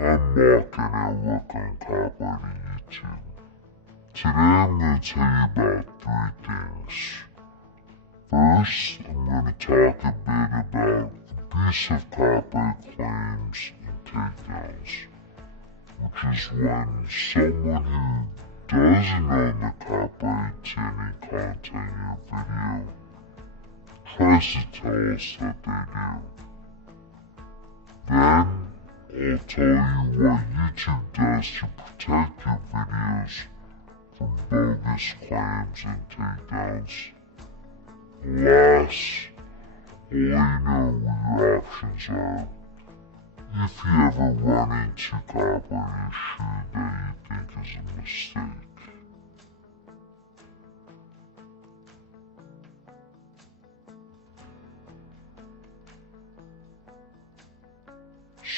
I'm Mark and I work on copywriting YouTube. Today I'm going to tell you about three things. First, I'm going to talk a bit about abusive copyright claims and takedowns, which is when someone who doesn't own the copyright to any content in your video tries to tell us that they do. Then, I'll tell you what YouTube does to protect your videos from bogus claims and takedowns. Last, I'll let you know what your options are if you ever run into a copyright issue that you think is a mistake.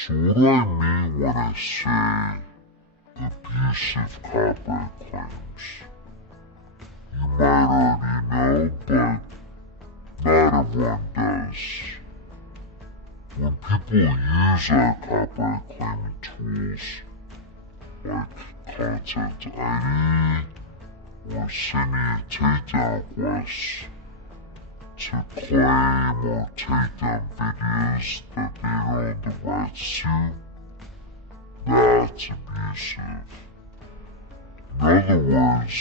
So what do I mean when I say abusive copyright claims? You might already know, but not everyone does. When people use our copyright claiming tools, like Content ID or sending a takedown request to claim or take down videos that they own the rights to, that's abusive. In other words,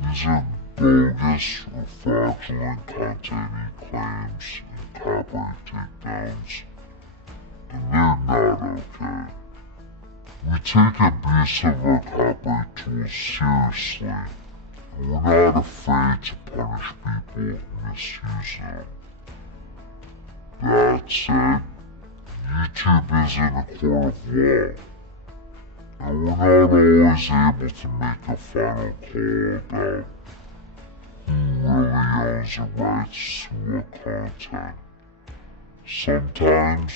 these are bogus or fraudulent content claims and copyright takedowns, and they're not okay. We take abuse of our copyright tools seriously. We're not afraid to punish people who misuse them. That said, YouTube isn't a court of law, and we're not always able to make a final call about who really owns the rights to what content. Sometimes,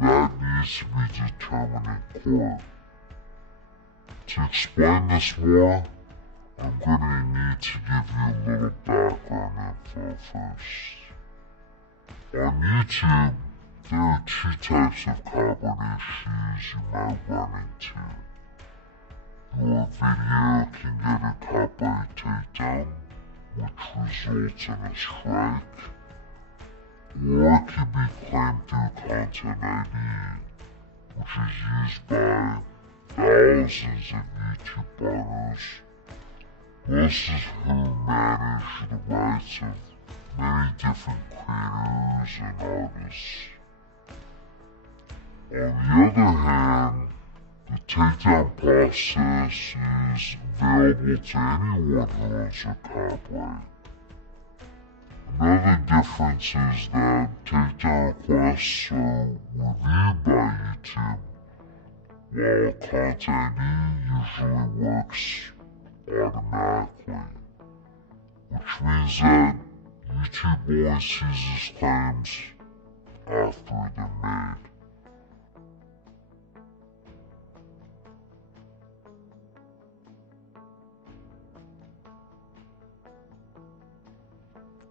that needs to be determined in court. To explain this more, I'm gonna need to give you a little background info first. On YouTube, there are two types of copyright issues you might run into. Your video can get a copyright takedown, which results in a strike, or it can be claimed through Content ID, which is used by thousands of YouTube owners. This is who manage the rights of many different creators and artists. On the other hand, the takedown process is available to anyone who owns a copyright. Another difference is that takedown requests are reviewed by YouTube, while Content ID usually works automatically, which means that YouTube only sees claims after they're made.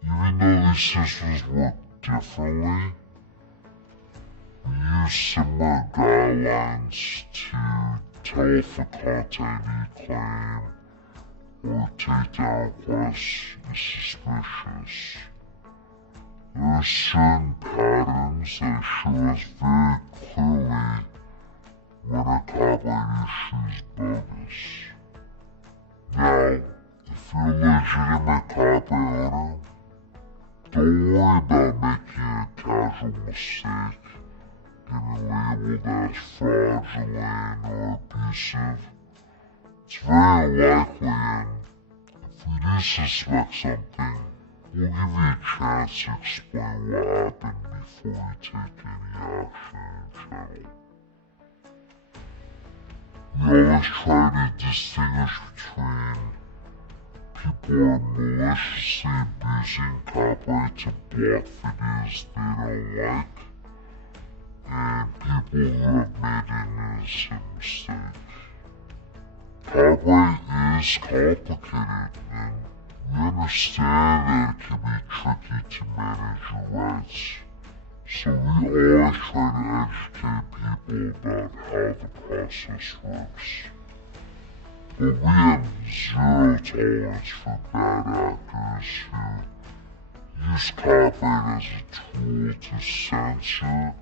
Even though these systems work differently, we use similar guidelines to tell if a Content ID claim or takedown request is suspicious. There are certain patterns that show us very clearly when a copyright issue is bogus. Now, if you're a legitimate copyright owner, don't worry about making a casual mistake, getting labeled as fraudulent or abusive. It's very likely, and if we do suspect something, we'll give you a chance to explain what happened before we take any action in general. We always try to distinguish between people who are maliciously abusing copyright to block videos they don't like, and people who have made an innocent mistake. Copyright is complicated, and we understand that it can be tricky to manage your rights. So we always try to educate people people about how the process works. But we have zero tolerance for bad actors who use copyright as a tool to censor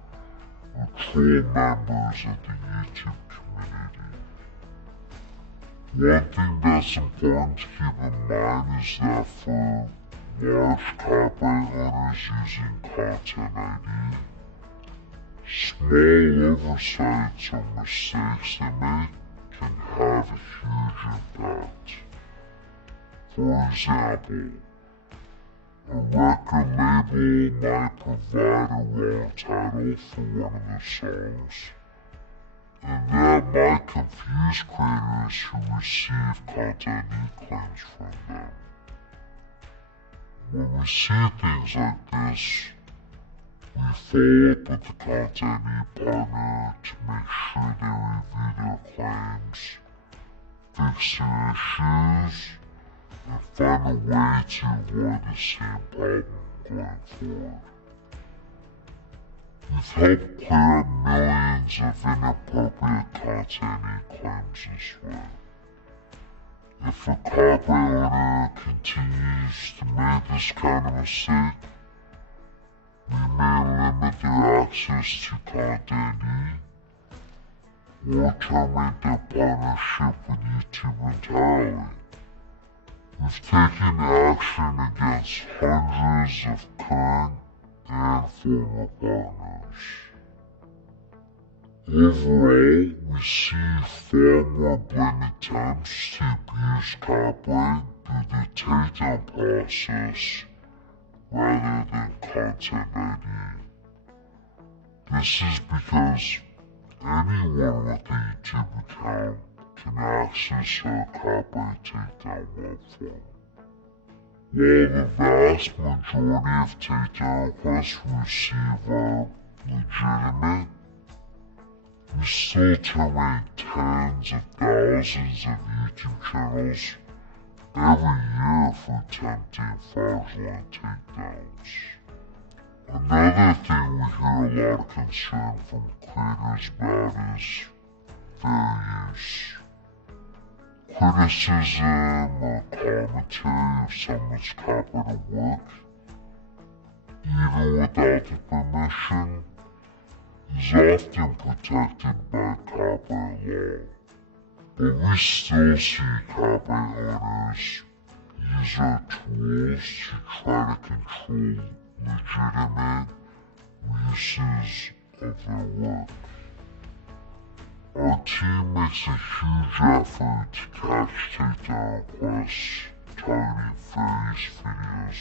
or troll members of the YouTube community. One thing that's important to keep in mind is that for large copyright owners using Content ID, small oversights or mistakes they make can have a huge impact. For example, a record label might provide a wrong title for one of the songs, and that might confuse creators who receive Content ID claims from them. When we see things like this, we follow up with the Content ID partner to make sure they review their claims, fix their issues, and find a way to avoid the same problem going forward. We've helped clear up millions of inappropriate Content ID claims this way. If a copyright owner continues to make this kind of mistake, we may limit their access to Content ID or terminate their partnership with YouTube entirely. We've taken action against hundreds of current and former partners. Overall, we see far more blatant attempts to abuse copyright through the takedown process rather than Content ID. This is because anyone with a YouTube account can access our copyright takedown web form. While the vast majority of takedown requests we receive are legitimate, we still terminate tens of thousands of YouTube channels every year for attempting fraudulent takedowns. Another thing we hear a lot of concern from creators about is fair use. Criticism or commentary of someone's copyrighted work, even without the permission, is often protected by copyright law. But we still see copyright owners use our tools to try to control legitimate uses of their work. Our team makes a huge effort to catch takedown requests targeting various videos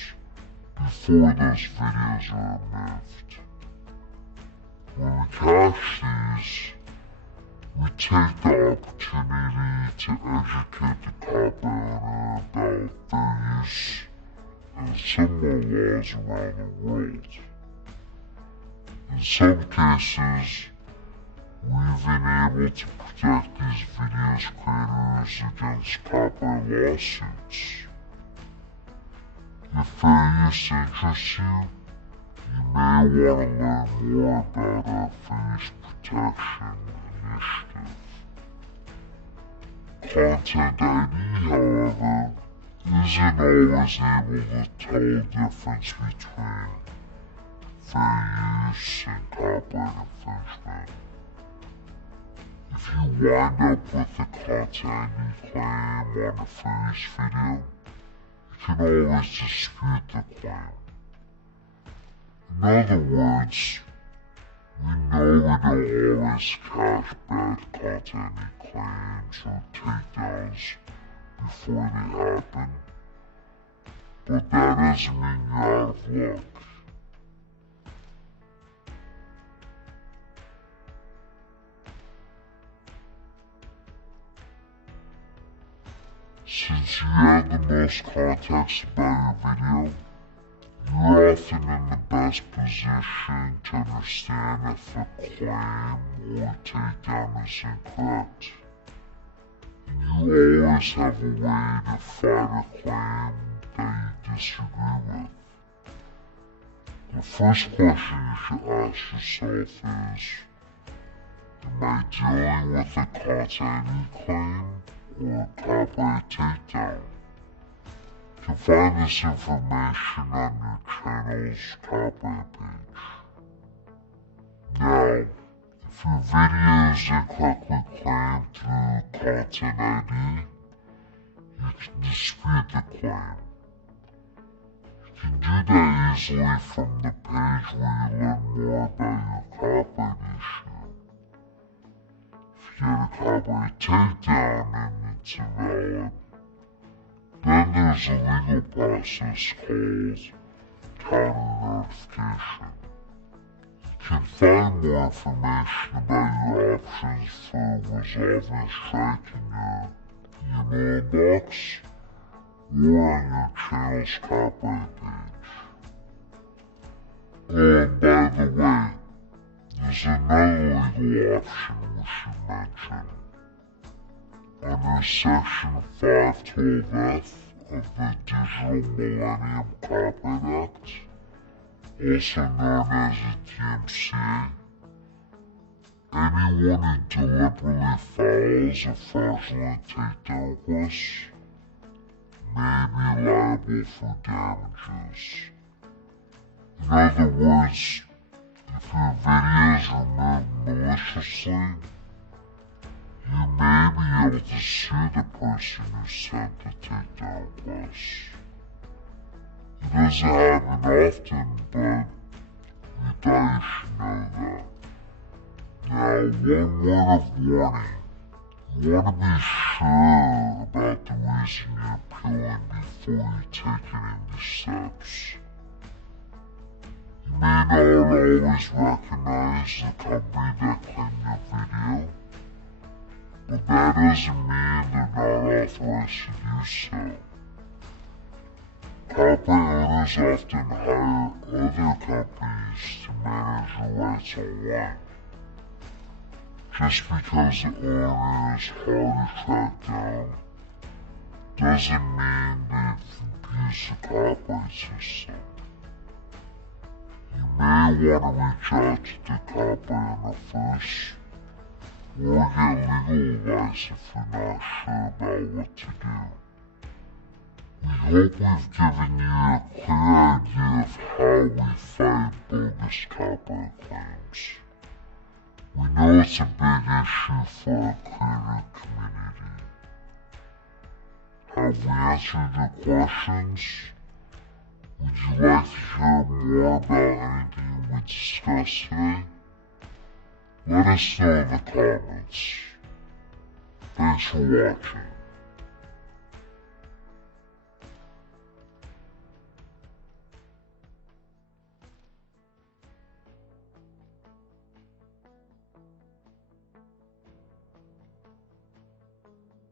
before those videos are removed. When we catch these, we take the opportunity to educate the copyright owner about fair use and similar laws around the world. In some cases, we've been able to protect these videos creators against copyright lawsuits. If fair use interests you, you may want to learn more about our fair use protection initiative. Content ID, however, isn't always able to tell the difference between fair use and copyright infringement. If you wind up with a Content ID claim on a fair use video, you can always dispute the claim. In other words, we know we don't always catch bad Content ID claims or takedowns before they happen, but that doesn't mean you're out of luck. Since you have the most context about your video, you're often in the best position to understand if a claim or takedown is incorrect. And you always have a way to fight a claim that you disagree with. The first question you should ask yourself is Am I dealing with a content claim or a copyright takedown? You can find this information on your channel's copyright page. Now, if your video is incorrectly claimed through Content ID, you can dispute the claim. You can do that easily from the page where you learn more about your copyright issue. If you get a copyright takedown and it's invalid, then there's a legal process called counter-notification. You can find more information about your options for resolving a strike in your email inbox or on your channel's copyright page. Oh, and by the way, there's another legal option we should mention. Under Section 512F of the Digital Millennium Copyright Act, also known as the DMCA, anyone who deliberately files a fraudulent takedown request may be liable for damages. In other words, if your video is removed maliciously, you may be able to sue the person who sent the takedown request. It doesn't happen often, but we thought you should know that. Now, one word of warning. You want to be sure about the reason you're appealing before you take any steps. You may not always recognize the company that claimed your video, but that doesn't mean they're not authorized to do so. Copyright owners often hire other companies to manage your rights online. Just because the owner is hard to track down doesn't mean they've abused the copyright system. You may want to reach out to the copyright owner first, or get legal advice if you're not sure about what to do. We hope we've given you a clear idea of how we fight bogus copyright claims. We know it's a big issue for our creator community. Have we answered your questions? Would you like to hear more about anything we discussed today? Let us know in the comments. Thanks for watching.